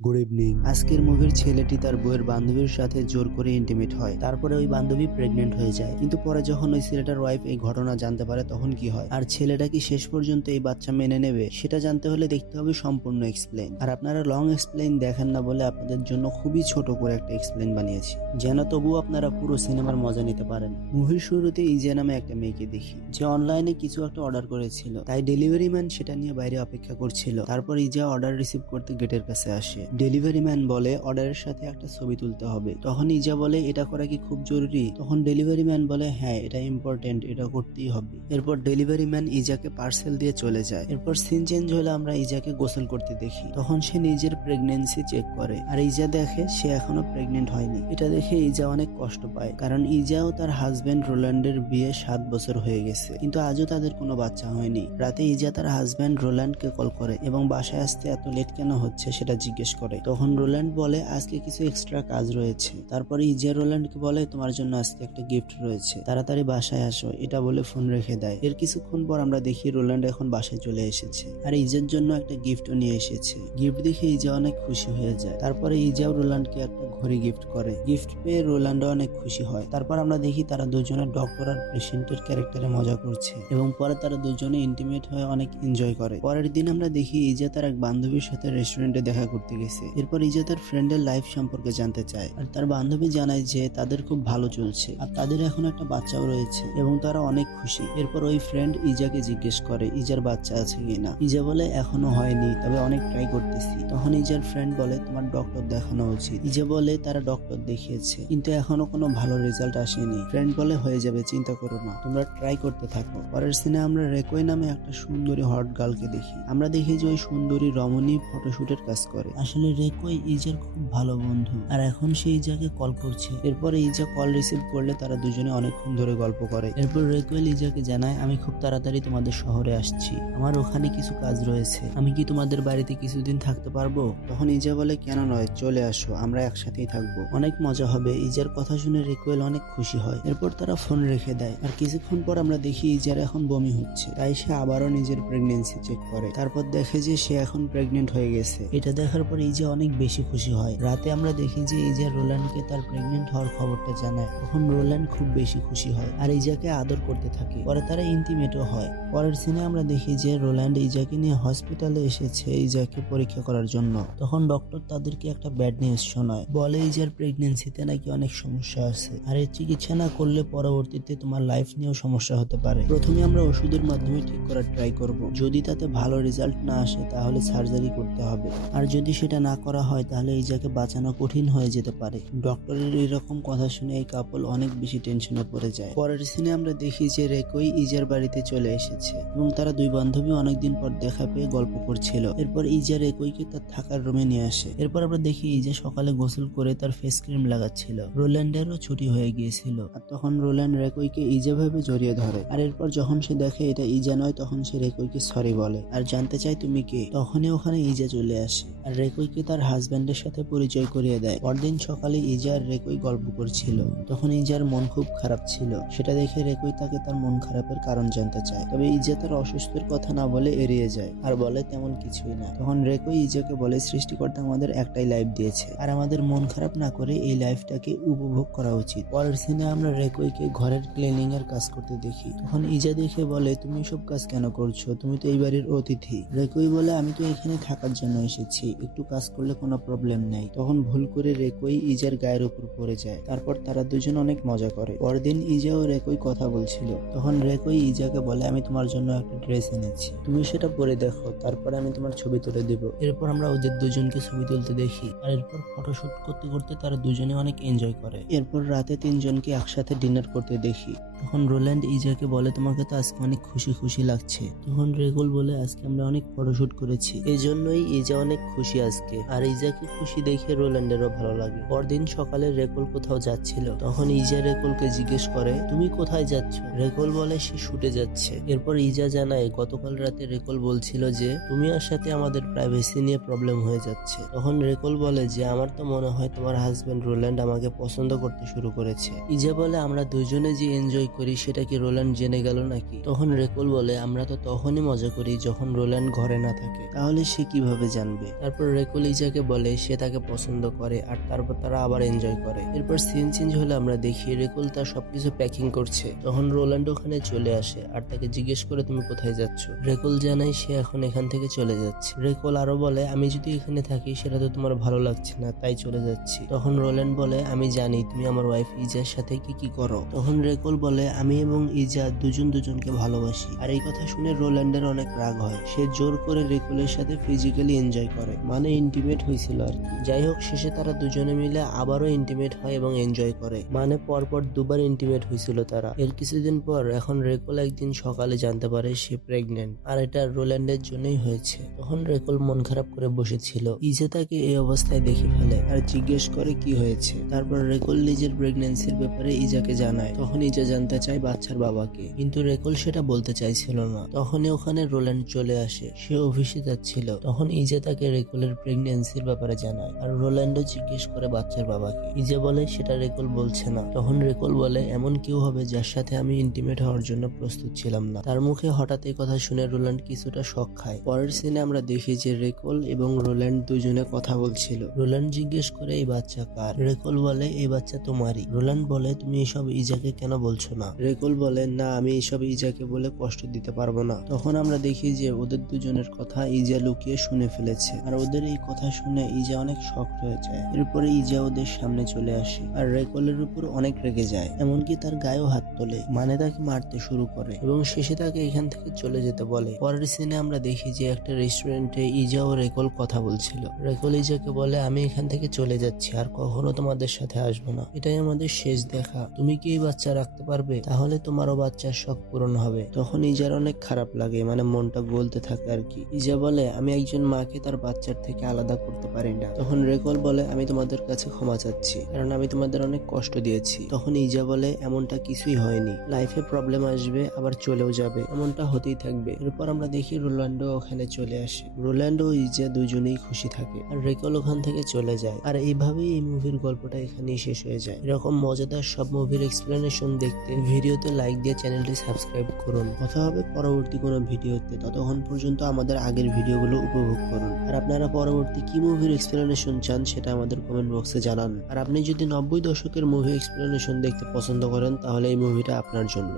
Good evening. আজকের মুভির ছেলেটি তার বইয়ের বান্ধবীর সাথে জোর করে ইন্টিমেট হয়, তারপরে ওই বান্ধবী প্রেগনেন্ট হয়ে যায়। কিন্তু পরে যখন ওই ছেলেটার ওয়াইফ এই ঘটনা জানতে পারে তখন কি হয়, আর ছেলেটা কি শেষ পর্যন্ত এই বাচ্চা মেনে নেবে, সেটা জানতে হলে দেখতে হবে সম্পূর্ণ এক্সপ্লেইন। আর আপনারা লং এক্সপ্লেইন দেখেন না বলে আপনাদের জন্য খুবই ছোট করে একটা এক্সপ্লেইন বানিয়েছি, যেন তবুও আপনারা পুরো সিনেমার মজা নিতে পারেন। মুভির শুরুতে ইজা নামে একটা মেয়েকে দেখি, যে অনলাইনে কিছু একটা অর্ডার করেছিল, তাই ডেলিভারি ম্যান সেটা নিয়ে বাইরে অপেক্ষা করছিল। তারপর ইজা অর্ডার রিসিভ করতে গেটের কাছে আসে। ডেলিভারি ম্যান বলে অর্ডারের সাথে একটা ছবি তুলতে হবে। তখন ইজা বলে এটা করা কি খুব জরুরি? তখন ডেলিভারি ম্যান বলে হ্যাঁ, এটা ইম্পর্টেন্ট, এটা করতেই হবে। এরপর ডেলিভারি ম্যান ইজাকে পার্সেল দিয়ে চলে যায়। এরপর সিন চেঞ্জ হলে আমরা ইজাকে গোসল করতে দেখি। তখন সে নিজের প্রেগনেন্সি চেক করে, আর ইজা দেখে সে এখনো প্রেগনেন্ট হয়নি। এটা দেখে ইজা অনেক কষ্ট পায়, কারণ ইজা ও তার হাজবেন্ড রোল্যান্ডের বিয়ে 7 বছর হয়ে গেছে, কিন্তু আজও তাদের কোনো বাচ্চা হয়নি। রাতে ইজা তার হাজবেন্ড রোল্যান্ডকে কল করে এবং বাসায় আসতে এত লেট কেন হচ্ছে সেটা জিজ্ঞেস করে। তখন রোল্যান্ড বলে আজকে কিছু এক্সট্রা কাজ রয়েছে। তারপরে ইজা রোল্যান্ডকে বলে তোমার জন্য আজকে একটা গিফট রয়েছে, তাড়াতাড়ি বাসায় আসো, এটা বলে ফোন রেখে দেয়। এর কিছুক্ষণ পর আমরা দেখি রোল্যান্ড এখন বাসায় চলে এসেছে, আর ইজার জন্য একটা গিফটও নিয়ে এসেছে। গিফট দেখে ইজা অনেক খুশি হয়ে যায়। তারপরে ইজাও রোল্যান্ডকে একটা ঘড়ি গিফট করে। গিফট পেয়ে রোল্যান্ডও অনেক খুশি হয়। তারপর আমরা দেখি তারা দুজনে ডক্টর আর পেশেন্টের ক্যারেক্টারে মজা করছে, এবং পরে তারা দুজনে ইন্টিমেট হয়ে অনেক এনজয় করে। পরের দিন আমরা দেখি ইজা তার এক বান্ধবীর সাথে রেস্টুরেন্টে দেখা করতে গেছে। এরপর ইজা তার ফ্রেন্ডের লাইফ সম্পর্কে জানতে চায়, আর তার বান্ধবী জানায় যে তাদের খুব ভালো চলছে, আর তাদের এখন একটা বাচ্চাও রয়েছে এবং তারা অনেক খুশি। এরপর ওই ফ্রেন্ড ইজাকে জিজ্ঞেস করে ইজার বাচ্চা আছে কিনা। ইজা বলে এখনো হয়নি, তবে অনেক ট্রাই করতেছি। তখন ইজার ফ্রেন্ড বলে তোমার ডক্টর দেখানো উচিত। ইজা বলে তারা ডক্টর দেখিয়েছে, কিন্তু এখনো কোনো ভালো রেজাল্ট আসেনি। ফ্রেন্ড বলে হয়ে যাবে, চিন্তা করো না, তোমরা ট্রাই করতে থাকো। পরের সিনে আমরা রেকোয় নামে একটা সুন্দরী হট গার্লকে দেখি। আমরা দেখি যে ওই সুন্দরী রমণী ফটোশুটের কাজ করে। আসলে রেকোয় ইজার খুব ভালো বন্ধু, আর এখন সে ইজাকে কল করছে। এরপরে ইজা কল রিসিভ করলে তারা দুজনে অনেকক্ষণ ধরে গল্প করে। এরপর রেকোয়েল ইজাকে জানায় আমি খুব তাড়াতাড়ি তোমাদের শহরে আসছি, আমার ওখানে কিছু কাজ রয়েছে, আমি কি তোমাদের বাড়িতে কিছুদিন থাকতে পারবো? তখন ইজা বলে কেন নয়, চলে আসো, আমরা একসাথেই থাকবো, অনেক মজা হবে। ইজার কথা শুনে রেকোয়েল অনেক খুশি হয়। এরপর তারা ফোন রেখে দেয়, আর কিছুক্ষণ পর আমরা দেখি ইজার এখন বমি হচ্ছে, তাই সে আবারও নিজের প্রেগনেন্সি চেক করে। তারপর দেখে যে সে এখন প্রেগনেন্ট হয়ে গেছে। এটা দেখার পর ইজা অনেক বেশি খুশি হয়। রাতে আমরা দেখি যে ইজা রোল্যান্ডকে তার প্রেগনেন্ট হওয়ার খবরটা জানায়। তখন রোল্যান্ড খুব বেশি খুশি হয় আর ইজাকে আদর করতে থাকে। পরে তারা ইন্টিমেটও হয়। পরের সিনে আমরা দেখি যে রোল্যান্ড ইজাকে নিয়ে হসপিটালে এসেছে ইজাকে পরীক্ষা করার জন্য। তখন ডক্টর তাদেরকে একটা ব্যাড নিউজ শোনায়, বলে ইজার প্রেগনেন্সিতে নাকি অনেক সমস্যা আছে, আর এর চিকিৎসা না করলে পরবর্তীতে তোমার লাইফ নিয়েও সমস্যা হতে পারে। প্রথমে আমরা ওষুধের মাধ্যমে ঠিক করার ট্রাই করব, যদি তাতে ভালো রেজাল্ট না আসে তাহলে সার্জারি করতে হবে, আর যদি সেটা না করা হয় তাহলে ইজাকে বাঁচানো কঠিন হয়ে যেতে পারে। ডক্টরের এরকম কথা শুনে এই কাপল অনেক বেশি টেনশনে পড়ে যায়। পরের সিনে আমরা দেখি যে রেকোই ইজার বাড়িতে চলে এসেছে এবং তারা দুই বান্ধবী অনেকদিন পর দেখা পেয়ে গল্প করছিল। এরপর ইজা রেকোইকে তার থাকার রুমে নিয়ে আসে। এরপর আমরা দেখি ইজা সকালে গোসল করে তার ফেস ক্রিম লাগাচ্ছিল। রোল্যান্ডেরও ছুটি হয়ে গিয়েছিল, আর তখন রোল্যান্ড রেকোইকে ইজা ভেবে জড়িয়ে ধরে। আর এরপর যখন সে দেখে এটা ইজা নয়, তখন সে রেকোইকে সরি বলে আর জানতে চায় তুমি কে। তখনই ওখানে ইজা চলে আসে আর রেকোইকে তার হাজবেন্ডের সাথে পরিচয় করিয়ে দেয়। পরদিন সকালে ইজা আর রেকোই গল্প করছিল। তখন ইজার মন খুব খারাপ ছিল, সেটা দেখে রেকোই তাকে তার মন খারাপের কারণ জানতে চায়। তবে ইজা তার অসুস্থের কথা না বলে এড়িয়ে যায় আর বলে তেমন কিছুই না। তখন রেকোই ইজাকে বলে সৃষ্টিকর্তা আমাদের একটাই লাইফ দিয়েছে, আর আমাদের মন খারাপ না করে এই লাইফটাকে উপভোগ করা উচিত। পরের সিনে আমরা রেকোইকে ঘরের ক্লিনিং এর কাজ করতে দেখি। তখন ইজা দেখে বলে তুমি সব কাজ কেন করছো, তুমি তো এই বাড়ির অতিথি। রেকোই বলে আমি তো এখানে থাকার জন্য এসেছি, একটু কাজ করলে কোনো প্রবলেম নেই। তখন ভুল করে রেকোই ইজার গায়ের উপর পড়ে যায়। তারপর তারা দুজন অনেক মজা করে। পরদিন ইজা ও রেকোই কথা বলছিল। তখন রেকোই ইজাকে বলে আমি তোমার জন্য একটা ড্রেস এনেছি, তুমি সেটা পরে দেখো, তারপরে আমি তোমার ছবি তুলে দেব। এরপর আমরা ওদের দুজনকে ছবি তুলতে দেখি, আর এরপর ফটোশুট করতে করতে তারা দুজনে অনেক এনজয় করে। এরপর রাতে তিনজনকে একসাথে ডিনার করতে দেখি। তখন রোল্যান্ড ইজাকে বলে তোমাকে তো আজকে অনেক খুশি খুশি লাগছে। তখন রেগুল বলে আজকে আমরা অনেক ফটোশুট করেছি, এই জন্যই ইজা অনেক খুশি আজকে। আর ইজাকে খুশি দেখে রোল্যান্ডেরও ভালো লাগে। পরদিন সকালে রেকুল কোথাও যাচ্ছিল। তখন ইজা রেকুলকে জিজ্ঞেস করে তুমি কোথায় যাচ্ছ? রেকুল বলে সে শুটে যাচ্ছে। এরপর ইজা জানায় গতকাল রাতে রেকুল বলছিল যে তুমি আর সাথে আমাদের প্রাইভেসি নিয়ে প্রবলেম হয়ে যাচ্ছে। তখন রেকুল বলে যে আমার তো মনে হয় তোমার হাজবেন্ড রোল্যান্ড আমাকে পছন্দ করতে শুরু করেছে। ইজা বলে আমরা দুজনে যে এনজয় করি সেটা কি রোল্যান্ড জেনে গেল নাকি? তখন রেকল বলে আমরা তো তখনই মজা করি যখন রোল্যান্ড ঘরে না থাকে, তাহলে সে কিভাবে জানবে? তারপর রেকল ইজাকে বলে সে তাকে পছন্দ করে আর তারপর তারা আবার এনজয় করে। এরপর সিন চেঞ্জ হলে আমরা দেখি রেকল তার সবকিছু প্যাকিং করছে। তখন রোল্যান্ড ওখানে চলে আসে আর তাকে জিজ্ঞেস করে তুমি কোথায় যাচ্ছ? রেকল জানায় সে এখন এখান থেকে চলে যাচ্ছে। রেকল আরো বলে আমি যদি এখানে থাকি সেটা তো তোমার ভালো লাগছে না, তাই চলে যাচ্ছি। তখন রোল্যান্ড বলে আমি জানি তুমি আমার ওয়াইফ ইজার সাথে কি কি করো। তখন রেকল বলে আমি এবং ইজা দুজনকে ভালোবাসি। আর এই কথা শুনে রোল্যান্ডের অনেক রাগ হয়। সে জোর করে রেকলের সাথে ফিজিক্যালি এনজয় করে, মানে ইন্টিমেট হয়েছিল আর কি। যাই হোক, শেষে তারা দুজনে মিলে আবারও ইন্টিমেট হয় এবং এনজয় করে, মানে পরপর দুবার ইন্টিমেট হয়েছিল তারা। এর কিছুদিন পর এখন রেকল একদিন সকালে জানতে পারে সে প্রেগনেন্ট, আর এটা রোল্যান্ডের জন্যই হয়েছে। তখন রেকল মন খারাপ করে বসেছিল। ইজা তাকে এই অবস্থায় দেখে ফেলে আর জিজ্ঞেস করে কি হয়েছে। তারপর রেকল নিজের প্রেগনেন্সির ব্যাপারে ইজাকে জানায়। তখন ইজা জানতে চায় বাচ্চার বাবাকে, কিন্তু রেকল সেটা বলতে চাইছিল না। তখনই ওখানে রোল্যান্ড চলে আসে। সে অফিসে যাচ্ছিল। তখন ইজা তাকে রেকলের প্রেগনেন্সির ব্যাপারে জানায় আর রোল্যান্ডও জিজ্ঞেস করে বাচ্চার বাবাকে। ইজা বলে সেটা রেকল বলছে না। তখন রেকল বলে এমন কেউ হবে যার সাথে আমি ইন্টিমেট হওয়ার জন্য প্রস্তুত ছিলাম না। তার মুখে হঠাৎ এই কথা শুনে রোল্যান্ড কিছুটা শক খায়। পরের সিনে আমরা দেখি যে রেকল এবং রোল্যান্ড দুজনে কথা বলছিল। রোল্যান্ড জিজ্ঞেস করে এই বাচ্চা কার? রেকল বলে এই বাচ্চা তোমারই। রোল্যান্ড বলে তুমি এসব ইজাকে কেন বলছো না? রেকল বলে না, আমি এসব ইজাকে বলে কষ্ট দিতে পারবো না। তখন আমরা দেখি যে ওদের দুজনের কথা ইজা লুকিয়ে শুনে ফেলেছে, আর ওদের এই কথা শুনে ইজা অনেক শক্ট হয়ে যায়। এরপরে ইজা ওদের সামনে চলে আসে আর রেকলের উপর অনেক রেগে যায়, এমনকি তার গায়েও হাত তোলে, মানে তাকে মারতে শুরু করে এবং শেষে তাকে এখান থেকে চলে যেতে বলে। পরের সিনে আমরা দেখি যে একটা রেস্টুরেন্টে ইজা ও রেকল কথা বলছিল। রেকল ইজাকে বলে আমি এখান থেকে চলে যাচ্ছি, আর কখনো তোমাদের সাথে আসবো না, এটাই আমাদের শেষ দেখা। তুমি কি এই বাচ্চা রাখতে পারবে? তাহলে তোমারও বাচ্চার শখ পূরণ হবে। তখন ইজার অনেক খারাপ লাগে, মানে মনটা গলতে থাকে আর কি। ইজা বলে আমি একজন মাকে তার বাচ্চার থেকে আলাদা করতে পারি না। তখন রেকল বলে আমি তোমাদের কাছে ক্ষমা চাচ্ছি, কারণ আমি তোমাদের অনেক কষ্ট দিয়েছি। তখন ইজা বলে এমনটা কিছুই হয়নি, লাইফে প্রবলেম আসবে আবার চলেও যাবে, এমনটা হতেই থাকবে। এরপর আমরা দেখি রোল্যান্ডো ওখানে চলে আসে। রোল্যান্ডো ও ইজা দুজনেই খুশি থাকে আর রেকল ওখান থেকে চলে যায়। আর এইভাবেই এই মুভির গল্পটা এখানেই শেষ হয়ে যায়। এরকম মজাদার সব মুভির এক্সপ্লেনেশন দেখতে ভিডিওতে লাইক দিয়ে চ্যানেলটি সাবস্ক্রাইব করুন। কথা হবে পরবর্তী কোনো ভিডিওতে, ততক্ষণ পর্যন্ত আমাদের আগের ভিডিওগুলো উপভোগ করুন। আর আপনারা পরবর্তী কি মুভির এক্সপ্লেনেশন চান সেটা আমাদের কমেন্ট বক্সে জানান। আর আপনি যদি 90 দশকের মুভি এক্সপ্লেনেশন দেখতে পছন্দ করেন তাহলে এই মুভিটা আপনার জন্য।